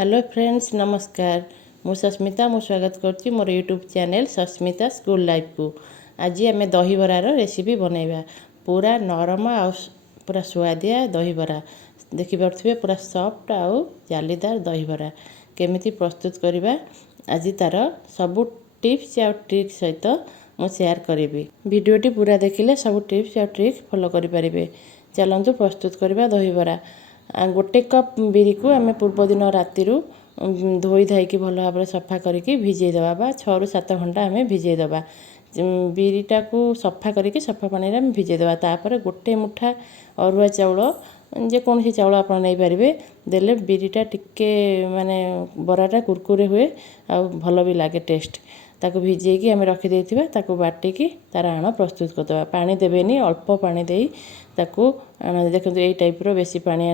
Hello friends नमस्कार। मु सस्मिता मु स्वागत करछि मोर YouTube channel Sasmita school life को। आज आम दहीबरार रेसिपी बनैबा। पूरा नरम पूरा सुआदिया दहीबरा देखिपे पूरा सॉफ्ट आउ जालीदार दहीबरा केमिति प्रस्तुत करबा आज तार सबु टिप्स आ ट्रिक्स सहित मु शेयर करी। वीडियोटी पूरा देखिले सब टिप्स आ ट्रिक्स फॉलो करि परिबे। चलंतु प्रस्तुत करबा दहीबरा। गोटे कप बिरी को आम पूर्व दिन राति धोई धाई भल भाव सफा करके भिजे दबा बा 6 ରୁ 7 घंटा आम भिजे दबा। बिरीटा को सफा करके सफा पानी में भिजे दबा। तापर गोटे मुठा अरुआ चाउल जेकोसी चाउल आप नहीं पारे देले बिरीटा टिके माने बराटा कुरकुरे हुए आ भल भी लगे टेस्ट। ताको भिजेकी आम रखी ताको बाटिकी तार आण प्रस्तुत करदे। पानी देवेनी अल्प पानी दे ताको देखो यही टाइप बेसी पानी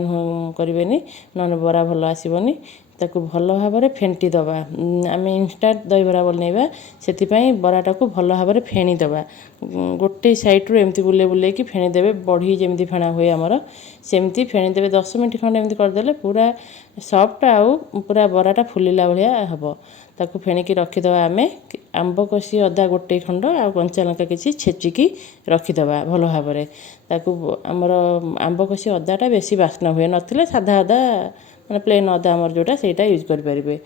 करें ना बरा भल आसबनी। ताको भल भाव में फेंटी दबा। आम इंस्टांट दहीबरा बनैबा से बराटा को भल भाव में फेणी दबा। गोटे साइड्रु एमती बुले बुले कि फेणी देवे बढ़ी जमी फेणा हुए आमर सेमती फेणी देवे 10 मिनट खंड एमती करदे पूरा सॉफ्ट आउ पूरा बराटा फुलिला भाया हम। ताको फेणिकी रखीदबा। आम आंब कषि अदा गोटे खंड आ कंचा लंका किसी छेचिकी रखीदबा भल भाव में। ताको आमर आंब कषि अदाटा बेसी बास्ना हुए नथिले साधा अदा मैंने प्लेन अदा आमर जोटा सेटा यूज करें।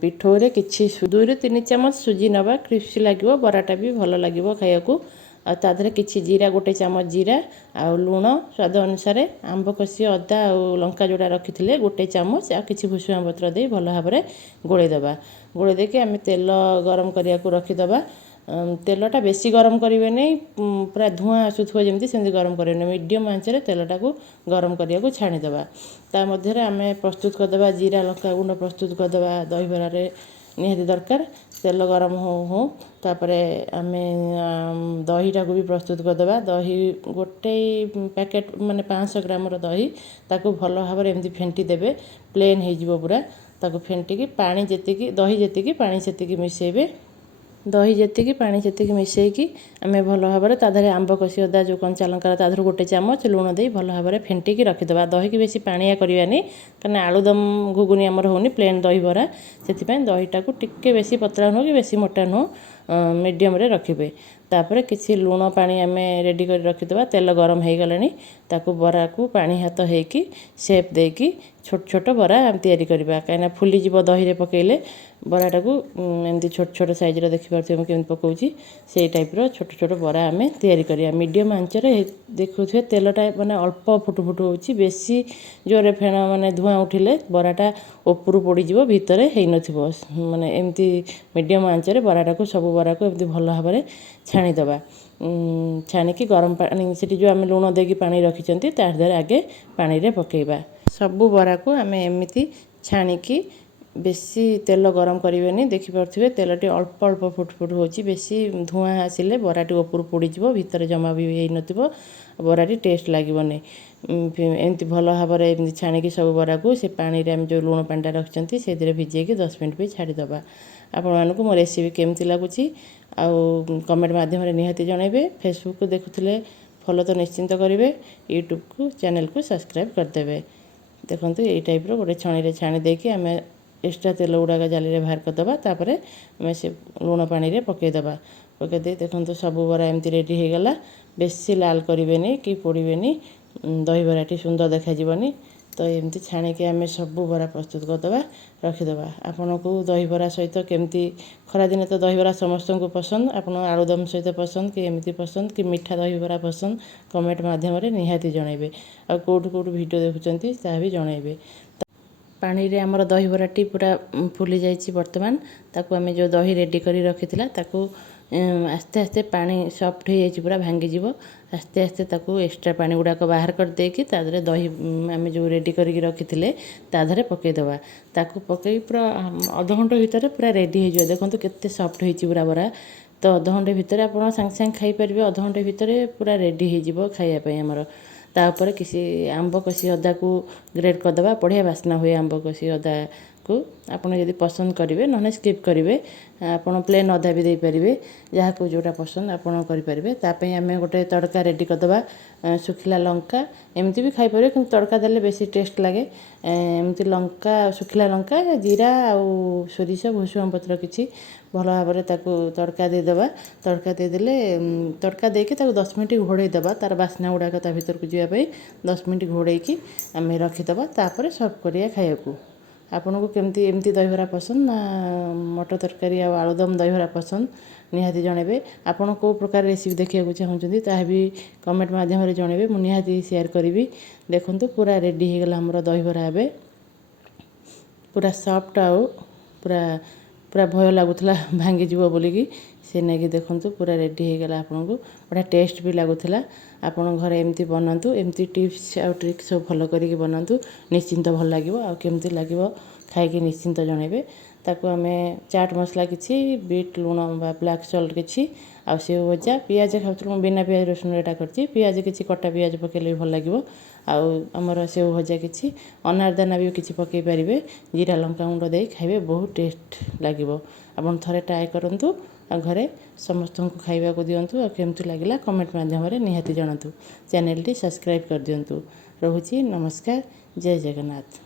पिठौरे किसी 2 ରୁ 3 ଚାମଚ सुजी नवा क्रिस्पी लगे बराटा भी भल लगे खाया। आधे किसी जीरा गोटे चामच जीरा आ लुण स्वाद अनुसार आंब कषि अदा और लंका जोड़ा रखी थे गोटे चामच आ कि भुसुआ पत्र दे भल भाव में गोलेदबा। गोले देके आम तेल गरम करने को रखीदबा। तेलटा बेसी गरम करेंगे नहीं पूरा धुआं आसुथो जमी सेमती गरम करेंगे मीडियम आंचरे तेलटा को गरम करने को छाणीदबा। ता मध्य आम प्रस्तुत करदे जीरा लंका गुंड प्रस्तुत करदे दहीबरा निहाती दरकार। तेल गरम हो तापर आम दहीटा को भी प्रस्तुत करदे। दही गोटे पैकेट माने 500 ग्राम दही ताको भल भाव में एमती फेंटी देवे प्लेन हो पूरा। ताको फेंटिकी पानी जेतिकी दही जेतिकी पानी सेतिकी मिसेबे। दही जेतिकी पानी सेतिकी मिसेकी आम भल भाव में ताधे आंब कषि अदा जो कंचा लंका ताधर गोटे चामच लुण दे भल भाव में फेंटिकी रखीदबा। दही की बेसी पानिया करवानी कहीं आलुदम घुगुनी आमर होनी प्लेन दहीबरा से दहीटा को टिके बेसी पतला नुह कि बेसी मोटा नुह मीडियम रे रखिबे। तापर किसी लुण पानी आम रेडी कर रखीदबा। तेल गरम हो गलानी ताको बरा को पानी हाथ होकी सेप देकी छोट छोट बरा तैयारी करवा कहीं फुलीज दही पकईले बराटा को एमती छोट छोट सैज देखिपे केमी पकाऊँगी से टाइप छोट छोट बरा आम तैयारी करवा। मीडियम आंचरे देखुए तेलटा माने अल्प फुटु फुटु होची बेसी जोरे फेण माने धुआं उठिले बराटा उपरू पड़ज भितर हो नाने एमती मीडियम आंचरे बराटा को सब बरा को एमती भल भाव में छाणीदबा। छाणिकी गरम पानी से जो आम लुण देकी पानी रखी तार आगे पानी रे पकेबा। सबू बरा को आम एमती छाणिकी बेसी तेल गरम करेंगे देखिपे तेलटी अल्प अल्प फुट फुट होची बेसी धुआं आसिले बराटी ऊपर पोड़ज भितर जमा भी हो बराटी टेस्ट लगने एमती भल भाव में छाणिकी सब बरा को से पानी रे जो लुण पानी रखी से भिजेकी 10 मिनट भी छाड़ीदबा। आपण मानक मो रेसिपी केमती लगुच आउ कमेंट माध्यम निहाती जनइबे। फेसबुक को देखुले फॉलो तो निश्चिंत करेंगे। यूट्यूब को चैनल को सब्सक्राइब करदेवे। देखो ये टाइप गोटे छणी छाणी देकी आम एक्स्ट्रा तेल गुड़ाक जाली बाहर करदबा। तापर आम से लुण पानी रे पकईदबा। पकईदे देखो सब बरा एमती रेडी हो गला। बेसी लाल करें कि पोड़े दहीबराटी सुंदर देखाजी। तो एमती छाणिकी आम सब बरा प्रस्तुत करदबा रखीदबा। आपन को दहीबरा सहित केमती खरा दिन तो दहीबरा समस्त को पसंद आपन आलुदम सहित पसंद कि एमती पसंद कि मीठा दहीबरा पसंद कमेंट माध्यम निहाती जनइबे। आ कोठू कोठू वीडियो देखुचंती ता भी जनइबे। पानी रे हमर दहीबराटी पूरा फुली जाइए बर्तमान ताकू आम जो दही रेडी कर रखी ताकू आस्ते आस्ते पानी सॉफ्ट हो जाइए पूरा भांगी आस्ते आस्ते ताकू एक्स्ट्रा पानी गुड़ाक बाहर कर देकी तादरे दही आम जो रेडी कर रखी ताधरे पकईदबा। ताकू पकई पूरा अध घंटे भितर पूरा रेडी हो देखो केते सॉफ्ट हो पूरा बरा। तो अध घंटे भितर आप सांगे सांगे खाईपारे अध घंटे भितर पूरा रेडी हो खायापाई आमर। तापर किसी आंब कषि अदा को ग्रेड करदबा बढ़िया बास्ना हुए आंब कषि अदा को ଆପଣ ଯଦି ପସନ୍ଦ କରିବେ ନହେଲେ ସ୍କିପ୍ କରିବେ ଆପଣ ପ୍ଲେନ୍ ଅଦା ବି ଦେଇପାରିବେ ଯାହାକୁ ଯେଉଁଟା ପସନ୍ଦ ଆପଣ କରିପାରିବେ ତା ପାଇଁ ଆମେ ଗୋଟେ ତଡ଼କା ରେଡ଼ି କରିଦେବା ଶୁଖିଲା ଲଙ୍କା ଏମିତି ବି ଖାଇପାରିବେ କିନ୍ତୁ ତଡ଼କା ଦେଲେ ବେଶୀ ଟେଷ୍ଟ ଲାଗେ ଏମିତି ଲଙ୍କା ଶୁଖିଲା ଲଙ୍କା ଜିରା ଆଉ ସୋରିଷ ଭୃଷଙ୍ଗ ପତ୍ର କିଛି ଭଲ ଭାବରେ ତାକୁ ତଡ଼କା ଦେଇଦେବା ତଡ଼କା ଦେଇଦେଲେ ତଡ଼କା ଦେଇକି ତାକୁ 10 ମିନିଟ୍ ଘୋଡ଼େଇ ଦେବା ତା'ର ବାସ୍ନା ଗୁଡ଼ାକ ତା ଭିତରକୁ ଯିବା ପାଇଁ 10 ମିନିଟ୍ ଘୋଡ଼େଇକି ଆମେ ରଖିଦେବା ତାପରେ ସର୍ଭ କରିବା ଖାଇବାକୁ ଆପଣଙ୍କୁ କେମିତି ଏମିତି ଦହିବରା ପସନ୍ଦ ନା ମଟର ତରକାରୀ ଆଉ ଆଳୁଦମ ଦହିବରା ପସନ୍ଦ ନିହାତି ଜଣାଇବେ ଆପଣ କେଉଁ ପ୍ରକାର ରେସିପି ଦେଖିବାକୁ ଚାହୁଁଛନ୍ତି ତାହା ବି କମେଣ୍ଟ ମାଧ୍ୟମରେ ଜଣାଇବେ ମୁଁ ନିହାତି ସେୟାର କରିବି ଦେଖନ୍ତୁ ପୁରା ରେଡ଼ି ହୋଇଗଲା ଆମର ଦହିବରା ଏବେ ପୁରା ସଫ୍ଟ ଆଉ ପୁରା ପୁରା ଭୟ ଲାଗୁଥିଲା ଭାଙ୍ଗିଯିବ ବୋଲିକି ସେ ନେଇକି ଦେଖନ୍ତୁ ପୁରା ରେଡ଼ି ହୋଇଗଲା ଆପଣଙ୍କୁ ବଢ଼ିଆ ଟେଷ୍ଟ ବି ଲାଗୁଥିଲା ଆପଣ ଘରେ ଏମିତି ବନାନ୍ତୁ ଏମିତି ଟିପ୍ସ ଆଉ ଟ୍ରିକ୍ ସବୁ ଫଲୋ କରିକି ବନାନ୍ତୁ ନିଶ୍ଚିନ୍ତ ଭଲ ଲାଗିବ ଆଉ କେମିତି ଲାଗିବ ଖାଇକି ନିଶ୍ଚିନ୍ତ ଜଣାଇବେ ତାକୁ ଆମେ ଚାଟ୍ ମସଲା କିଛି ବିଟ୍ ଲୁଣ ବା ବ୍ଲାକ୍ ସଲ୍ଟ କିଛି ଆଉ ସେଉ ଭଜା ପିଆଜ ଖାଉଥିଲୁ ମୁଁ ବିନା ପିଆଜ ରସୁଣ ଏଇଟା କରିଛି ପିଆଜ କିଛି କଟା ପିଆଜ ପକାଇଲେ ବି ଭଲ ଲାଗିବ ଆଉ ଆମର ସେଉ ଭଜା କିଛି ଅନାରଦାନା ବି କିଛି ପକାଇ ପାରିବେ ଜିରା ଲଙ୍କାଗୁଣ୍ଡ ଦେଇ ଖାଇବେ ବହୁତ ଟେଷ୍ଟ ଲାଗିବ ଆପଣ ଥରେ ଟ୍ରାଏ କରନ୍ତୁ ଆଉ ଘରେ ସମସ୍ତଙ୍କୁ ଖାଇବାକୁ ଦିଅନ୍ତୁ ଆଉ କେମିତି ଲାଗିଲା କମେଣ୍ଟ ମାଧ୍ୟମରେ ନିହାତି ଜଣାନ୍ତୁ ଚ୍ୟାନେଲଟି ସବସ୍କ୍ରାଇବ୍ କରିଦିଅନ୍ତୁ ରହୁଛି ନମସ୍କାର ଜୟ ଜଗନ୍ନାଥ।